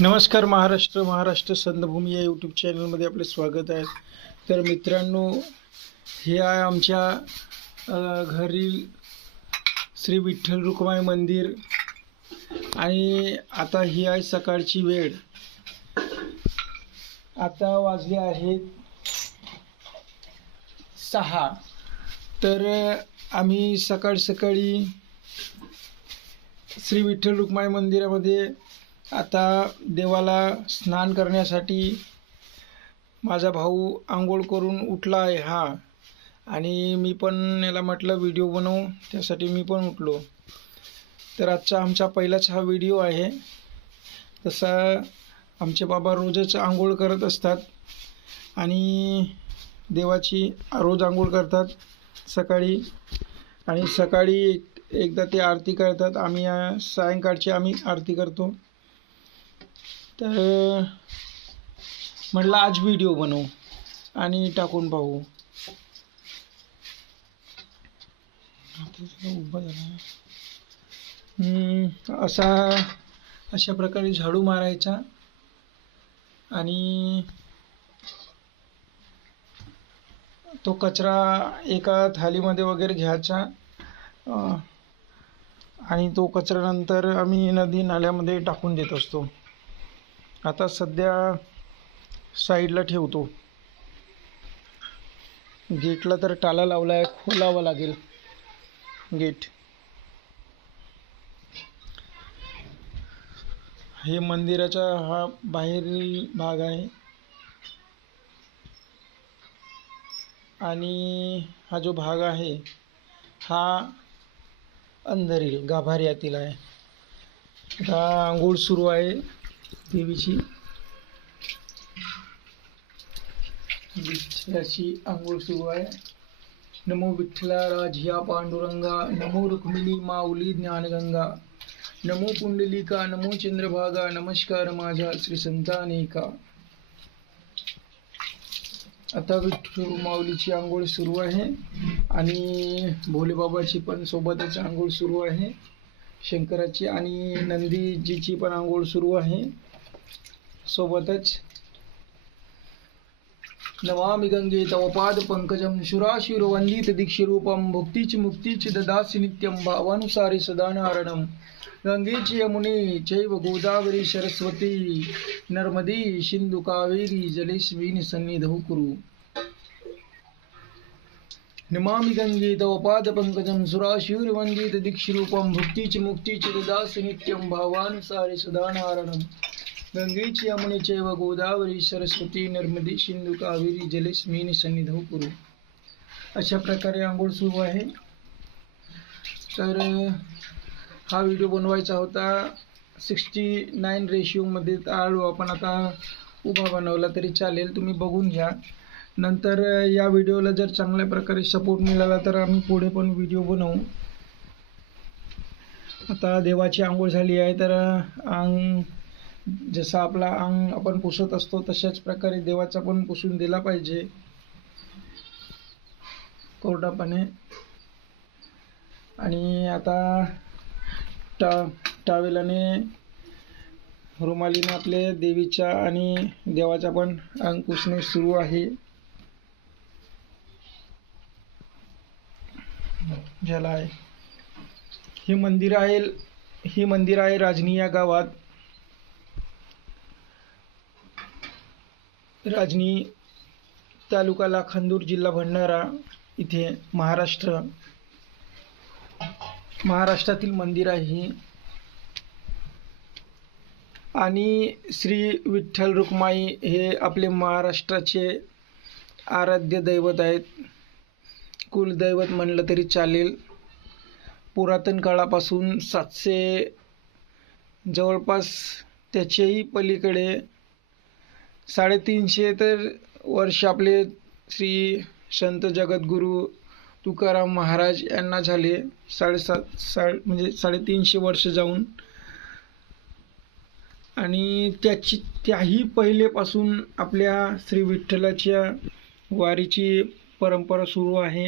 नमस्कार महाराष्ट्र संतभूमी या यूट्यूब चॅनलमध्ये आपले स्वागत आहे। तर मित्रांनो, हे आहे आमच्या घरील श्री विठ्ठल रुक्माई मंदिर आणि आता ही आहे सकाळची वेळ। आता वाजले आहेत 6। तर आम्ही सकाळी श्री विठ्ठल रुक्माई मंदिरामध्ये आता देवाला स्नान करण्यासाठी माझा भाऊ आंघोळ करून उठला आहे आणि मी पण याला म्हटलं व्हिडिओ बनवू, त्यासाठी मी पण उठलो। तर आजचा आमचा पहिलाच हा व्हिडिओ आहे। तसा आमचे बाबा रोजच आंघोळ करत असतात आणि देवाची रोज आंघोळ करतात सकाळी, आणि सकाळी एकदा ते आरती करतात। आम्ही सायंकाळची आरती करतो। तर म्हटलं आज व्हिडिओ बनवू आणि टाकून पाहू। अशा प्रकारे झाडू मारायचा आणि तो कचरा एका थालीमध्ये वगैरे घ्यायचा आणि तो कचरा नंतर आम्ही नदी नाल्यामध्ये टाकून देत असतो। आता सध्या साईडला ठेवतो। गेटला तर ताला लावला आहे, खोलावा लागेल गेट। हे मंदिराचा हा बाहेरील भाग आहे आणि हा जो भाग आहे हा अंदरील गाभाऱ्यातील आहे। आता आंघोळ सुरू आहे देवीची, विठ्ठलाची आंघोळ सुरू आहे। नमो विठ्ठला राजिया पांडुरंगा, नमो रुक्मिणी माऊली ज्ञानगंगा, नमो पुंडलिका, नमो चंद्रभागा, नमस्कार माझ्या श्री संतानेका। आता विठ्ठल माऊलीची आंघोळ सुरू आहे आणि भोलेबाबाची पण सोबतच आंघोळ सुरू आहे, शंकराची आणि नंदीजीची पण आंघोळ सुरू आहे सोबतच। नमामि गंगे तव पाद पंकजं शुराशुर वंदित दीक्षरूपं, भुक्तीच मुक्तीच ददासि नित्यं, भावानुसारी सदा नारणं। गंगेची यमुने चैव गोदावरी सरस्वती, नर्मदे सिंधु कावेरी जलेस्मिन् सन्निधौ कुरु। नमामि गंगे तव पाद पंकजं सुराशुर वंदित दीक्षरूपं, भुक्तीच मुक्तीच ददासि नित्यं, भावानुसारी सदा नारणं। गंगेची यमुने चैव गोदावरी सरस्वती, नर्मदे सिंधु कावेरी जलेस्मिन् सन्निधौ कुरु। अशा प्रकारे आंघोळ सुरू आहे। तर हा व्हिडिओ बनवायचा होता 69 रेशिओमध्ये, आपण आता उभा बनवला तरी चालेल, तुम्ही बघून घ्या। नंतर या व्हिडिओला जर चांगल्या प्रकारे सपोर्ट मिळाला तर आम्ही पुढे पण व्हिडिओ बनवू। आता देवाची आंघोळ झाली आहे, तर जसं आपला अंग आपण पुसत असतो तशाच प्रकारे देवाचा पण पुसून दिला पाहिजे कोरडापणे। आणि आता टावेलाने रुमालीने आपले देवीच्या आणि देवाचा पण अंग पुसणे सुरू आहे। झाला आहे। हे मंदिर आहे राजनी या गावात। राजनी तालुका लाखांदूर, जिल्हा भंडारा इथे महाराष्ट्रातील मंदिर आहे। आणि श्री विठ्ठल रुक्माई हे आपले महाराष्ट्राचे आराध्य दैवत आहेत, कुलदैवत म्हणलं तरी चालेल। पुरातन काळापासून 700 जवळपास, त्याच्याही पलीकडे 350 तर वर्ष आपले श्री संत जगद्गुरू तुकाराम महाराज यांना झाले। 350 वर्ष जाऊन, आणि त्याही पहिलेपासून आपल्या श्री विठ्ठलाच्या वारीची परंपरा सुरू आहे।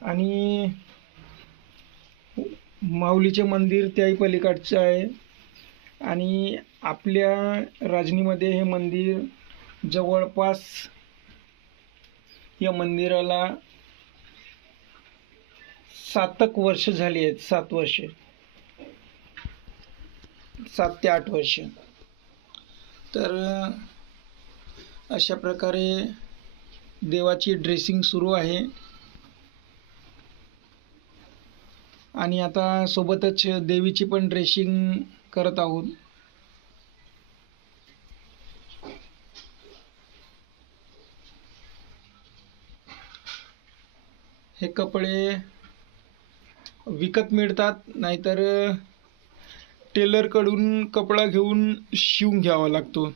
आणि माऊलीचे मंदिर त्याही पलीकडचं आहे आणि आपल्या राजनीमध्ये हे मंदिर जवळपास या मंदिराला 7 वर्ष झाली आहेत. 7 वर्ष, 7 ते 8 वर्ष. तर अशा प्रकारे देवाची ड्रेसिंग सुरू आहे आणि आता सोबतच देवीची पण ड्रेसिंग करत आहोत. हे कपडे विकत मिळतात, नाहीतर टेलरकडून कपडा घेऊन शिवून घ्यावा लागतो.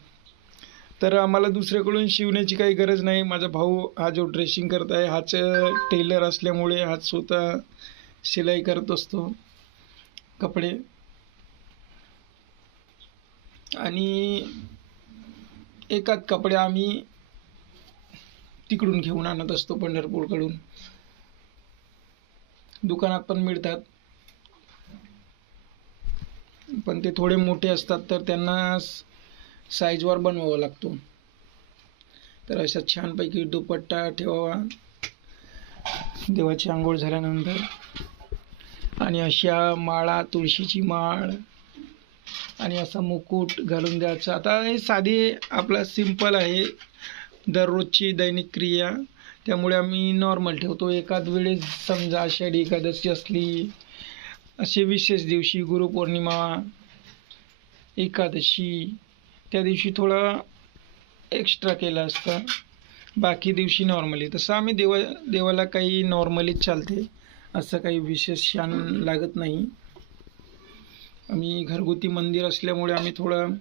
तर आम्हाला दुसऱ्याकडून शिवण्याची काही गरज नाही. माझा भाऊ हा जो ड्रेसिंग करत आहे हाच टेलर असल्यामुळे हाच स्वतः शिलाई करत असतो कपडे. आणि एकाच कपडे आम्ही तिकडून घेऊन आणत असतो, पंढरपूरकडून. दुकानात पण मिळतात, पण ते थोडे मोठे असतात तर त्यांना साईजवर बनवावा लागतो. तर अशा छानपैकी दुपट्टा ठेवावा देवाची आंघोळ झाल्यानंतर. आणि अशा माळा, तुळशीची माळ आणि असा मुकुट घालून द्यायचा. आता हे साधी आपला सिंपल आहे, दररोजची दैनिक क्रिया, त्यामुळे आम्ही नॉर्मल ठेवतो. एखाद वेळेस समजा आषाढी एकादशी असली, असे विशेष दिवशी, गुरुपौर्णिमा, एकादशी, त्या दिवशी थोडं एक्स्ट्रा केलं असतं, बाकी दिवशी नॉर्मली. तसं आम्ही देवाला काही नॉर्मलीच चालते, असं काही विशेष शान लागत नाही. आम्ही घरगुती मंदिर असल्यामुळे आम्ही थोडं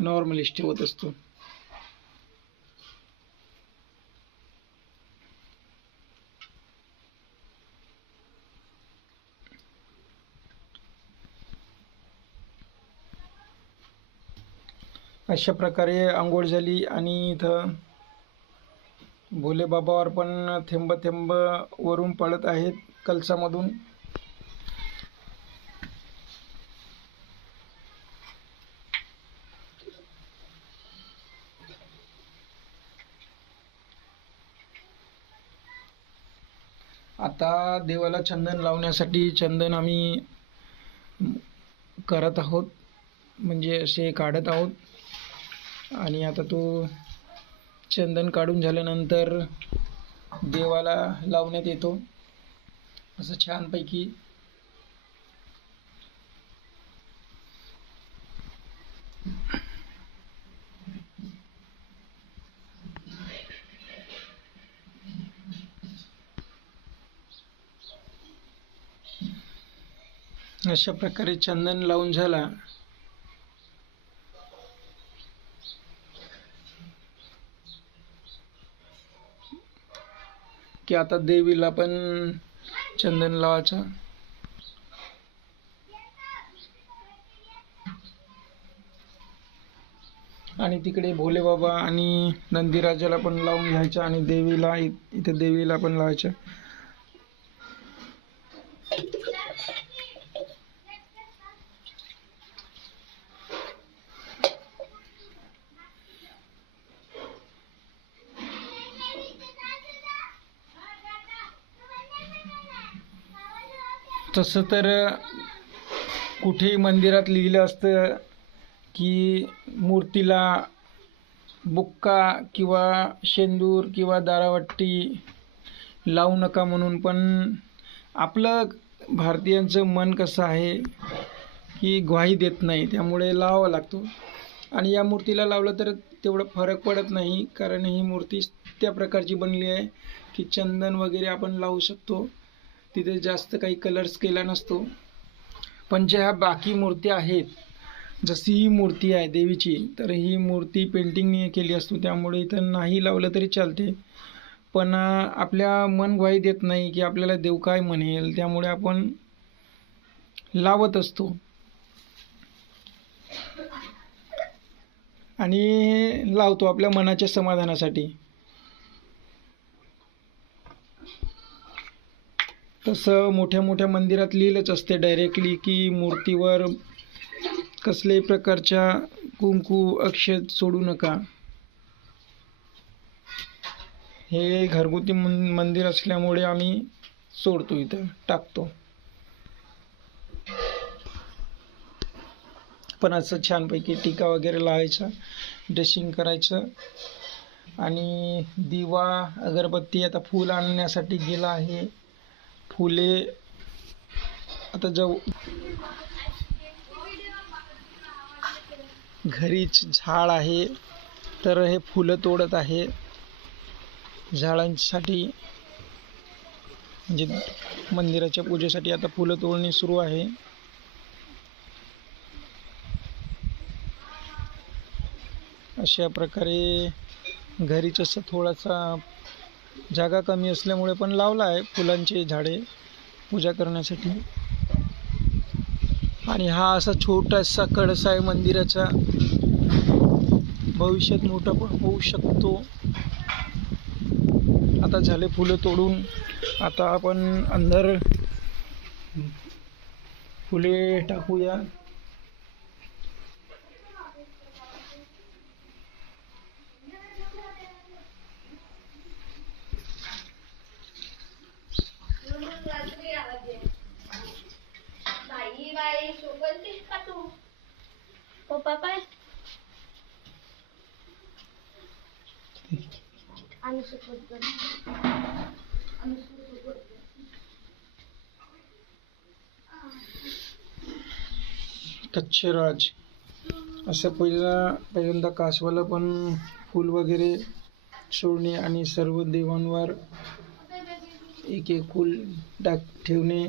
नॉर्मलीच ठेवत असतो. अशा प्रकारे आंघोळ झाली आणि इथं भोले बाबावर पण थेंब थेंब वरून पडत आहेत कलसामधून. आता देवाला चंदन लावण्यासाठी चंदन आम्ही करत आहोत, म्हणजे असे काढत आहोत. आणि आता तो चंदन काढून झाल्यानंतर देवाला लावण्यात येतो असं छानपैकी. अशा प्रकारे चंदन लावून झाला की आता देवीला पण चंदन लावायचं. आणि तिकडे भोले बाबा आणि नंदीराजाला पण लावून घ्यायचं आणि देवीला इथे देवीला पण लावायचं. तसं तर कुठेही मंदिरात लिहिलं असतं की मूर्तीला बुक्का किंवा शेंदूर किंवा दारावट्टी लावू नका म्हणून, पण आपलं भारतीयांचं मन कसं आहे की ग्वाही देत नाही, त्यामुळे लावावा लागतो. आणि या मूर्तीला लावलं तर तेवढं फरक पडत नाही, कारण ही मूर्ती त्या प्रकारची बनली आहे की चंदन वगैरे आपण लावू शकतो, तिथे जास्त काही कलर्स केला नसतो. पण ज्या बाकी मूर्त्या आहेत, जशी ही मूर्ती आहे देवीची, तर ही मूर्ती पेंटिंगने केली असतो, त्यामुळे इथं नाही लावलं तरी चालते. पण आपल्या मन ग्वाही देत नाही की आपल्याला देव काय म्हणेल, त्यामुळे आपण लावत असतो. आणि लावतो आपल्या मनाच्या समाधानासाठी. तसं मोठ्या मोठ्या मंदिरात लिहिलंच असते डायरेक्टली की मूर्तीवर कसल्याही प्रकारच्या कुंकू अक्षत सोडू नका. हे घरगुती मंदिर असल्यामुळे आम्ही सोडतो, इथं टाकतो. पण असं छानपैकी टीका वगैरे लावायचा, ड्रेसिंग करायचं. आणि दिवा अगरबत्ती, आता फूल आणण्यासाठी गेला आहे. फुले आता घरीच झाड आहे तर हे फुलं तोडत आहे झाडांसाठी, म्हणजे मंदिराच्या पूजेसाठी आता फुलं तोडणी सुरू आहे. अशा प्रकारे घरीच असं थोडासा जागा कमी असल्यामुळे पण लावला आहे फुलांची झाडे पूजा करण्यासाठी. आणि हा असा छोटासा कळस आहे मंदिराचा, भविष्यात मोठा पण होऊ शकतो. आता झाले फुलं तोडून, आता आपण अंदर फुले टाकूया. कच्छराज असं पहिल्यांदा कासवाला पण फूल वगैरे सोडणे आणि सर्व देवांवर एक एक फूल ठेवणे.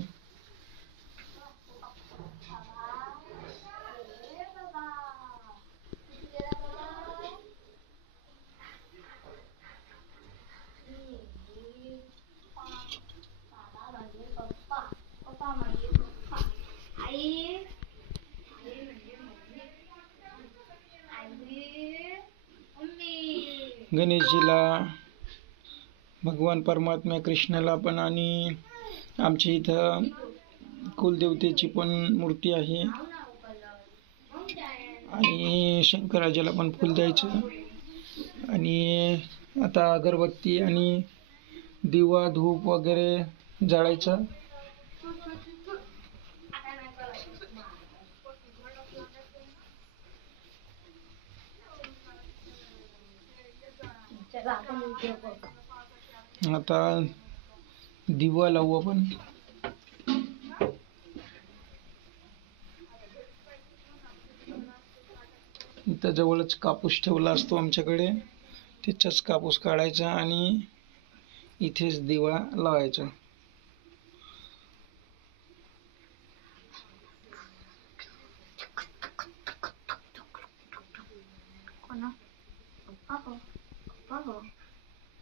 गणेशजीला, भगवान परमात्मा कृष्णाला पण, आणि आमच्या इथं कुलदेवतेची पण मूर्ती आहे. आणि शंकराजाला पण फुल द्यायचं. आणि आता अगरबत्ती आणि दिवा धूप वगैरे जाळायचं. आता दिवा लावू आपण. इथं जवळच कापूस ठेवला असतो आमच्याकडे, त्याचाच कापूस काढायचा आणि इथेच दिवा लावायचा.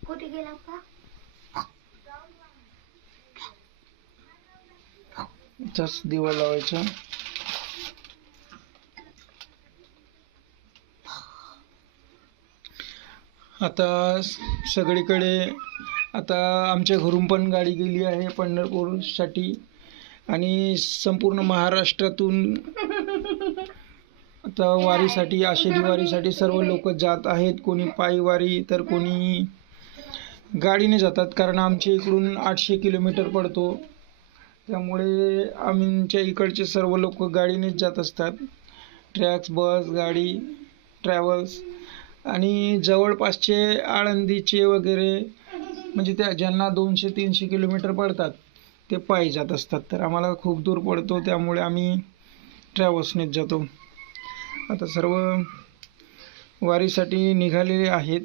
कुठे गेला का? इथंच दिवा लावायचा. आता सगळीकडे, आता आमच्या घरून पण गाडी गेली आहे पंढरपूरसाठी, आणि संपूर्ण महाराष्ट्रातून आता वारीसाठी, आषाढी वारीसाठी सर्व लोक जात आहेत. कोणी पायी वारी तर कोणी गाडीने जातात, कारण आमच्या इकडून 800 किलोमीटर पडतो. त्यामुळे आमच्या इकडचे सर्व लोक गाडीनेच जात असतात. ट्रॅक्स, बस, गाडी, ट्रॅव्हल्स. आणि जवळपासचे आळंदीचे वगैरे, म्हणजे त्या ज्यांना 200-300 किलोमीटर पडतात ते पायी जात असतात. तर आम्हाला खूप दूर पडतो, त्यामुळे आम्ही ट्रॅव्हल्सनेच जातो. आता सर्व वारीसाठी निघालेले आहेत.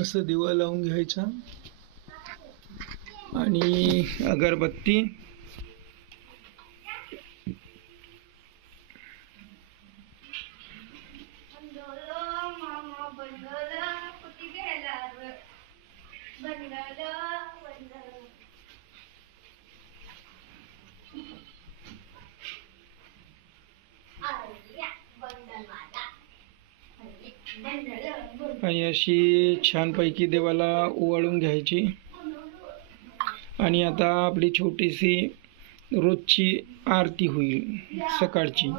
असं दिवा लावून घ्यायचा आणि अगरबत्ती. बनलं आणि अशी छानपैकी देवाला ओवाळून घ्यायची. आणि आता आपली छोटीशी रोजची आरती होईल सकाळची.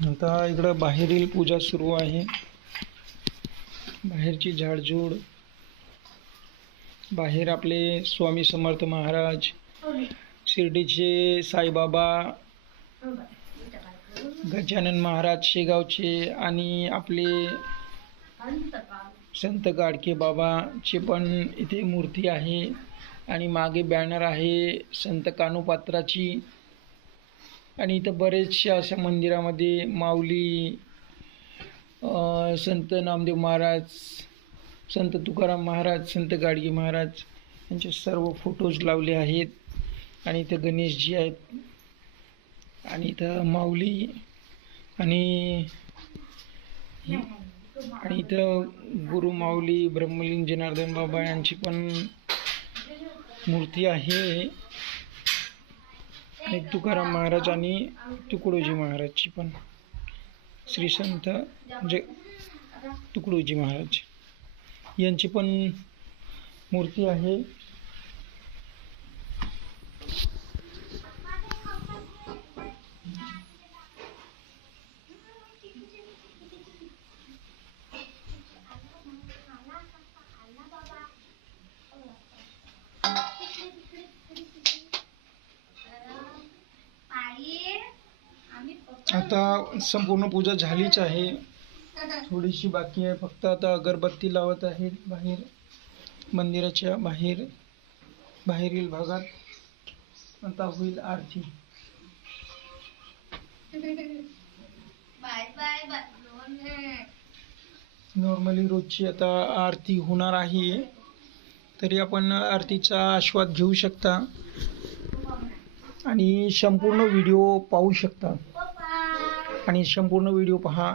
आता इकडं बाहेरील पूजा सुरू आहे. बाहेरची झाडझूड. बाहेर आपले स्वामी समर्थ महाराज, शिर्डीचे साईबाबा, गजानन महाराज शेगावचे आणि आपले संत गाडगे बाबाची पण इथे मूर्ती आहे. आणि मागे बॅनर आहे संत कानोपात्राची. आणि इथं बरेचशा अशा मंदिरामध्ये माऊली, संत नामदेव महाराज, संत तुकाराम महाराज, संत गाडगे महाराज यांचे सर्व फोटोज लावले आहेत. आणि इथं गणेशजी आहेत. आणि इथं माऊली आणि इथं गुरु माऊली ब्रह्मलीन जनार्दन बाबा यांची पण मूर्ती आहे. आणि तुकाराम महाराज आणि तुकडोजी महाराजची पण, श्री संत म्हणजे तुकडोजी महाराज यांची पण मूर्ती आहे. आता संपूर्ण पूजा झालीच आहे, थोडीशी बाकी आहे. फक्त आता अगरबत्ती लावत आहेत बाहेर, मंदिराच्या बाहेरील भागात. आता होईल आरती. नॉर्मली रोजची आता आरती होणार आहे, तरी आपण आरतीचा आस्वाद घेऊ शकता आणि संपूर्ण व्हिडिओ पाहू शकता. आणि संपूर्ण व्हिडिओ पहा.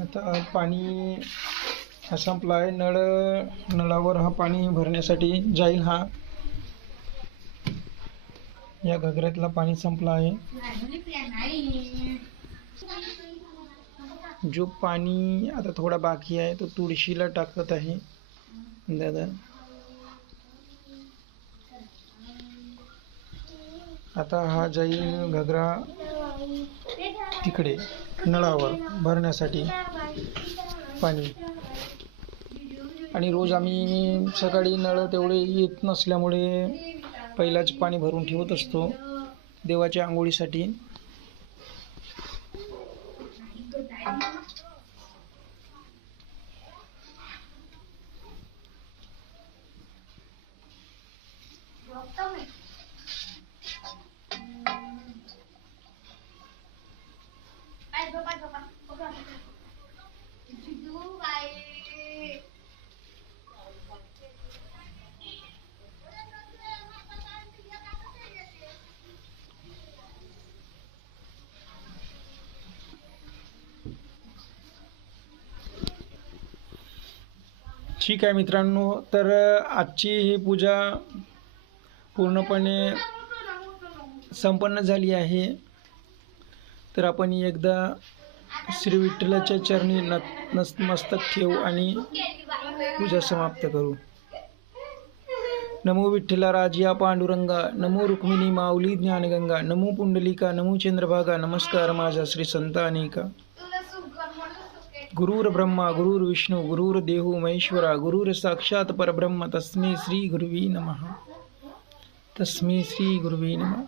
आता पाणी हा संपला आहे. नळावर हा पाणी भरण्यासाठी जाईल. हा या घागरातला पाणी संपला आहे. जो पाणी आता थोडा बाकी आहे तो तुळशीला टाकत आहे दादा. आता हा जाईल घागरा तिकडे नळावर भरण्यासाठी पाणी. आणि रोज आम्ही सकाळी नळ तेवढे येत नसल्यामुळे पहिलाच पाणी भरून ठेवत असतो देवाच्या आंघोळीसाठी. ठीक आहे मित्रांनो, तर आजची ही पूजा पूर्णपणे संपन्न झाली आहे. तर आपण एकदा श्री विठ्ठलाच्या चरणी नतमस्तक ठेवू आणि पूजा समाप्त करू. नमो विठ्ठला राजिया पांडुरंगा, नमो रुक्मिणी माऊली ज्ञानगंगा, नमो पुंडलिका, नमो चंद्रभागा, नमस्कार माझा श्री संत अनेका. गुरुर ब्रह्मा गुरुर्विष्णू गुरुर्देवो महेश्वरा, गुरुर साक्षात परब्रह्म, तस्मै श्री गुरुवे नमः. तस्मै श्री गुरुवे नमः.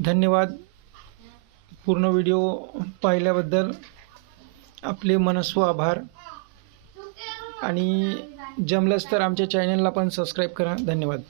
धन्यवाद. पूर्ण व्हिडिओ पाहिल्याबद्दल आपले मनस्व आभार आणि जमलंच तर आमच्या चॅनलला पण सबस्क्राईब करा. धन्यवाद.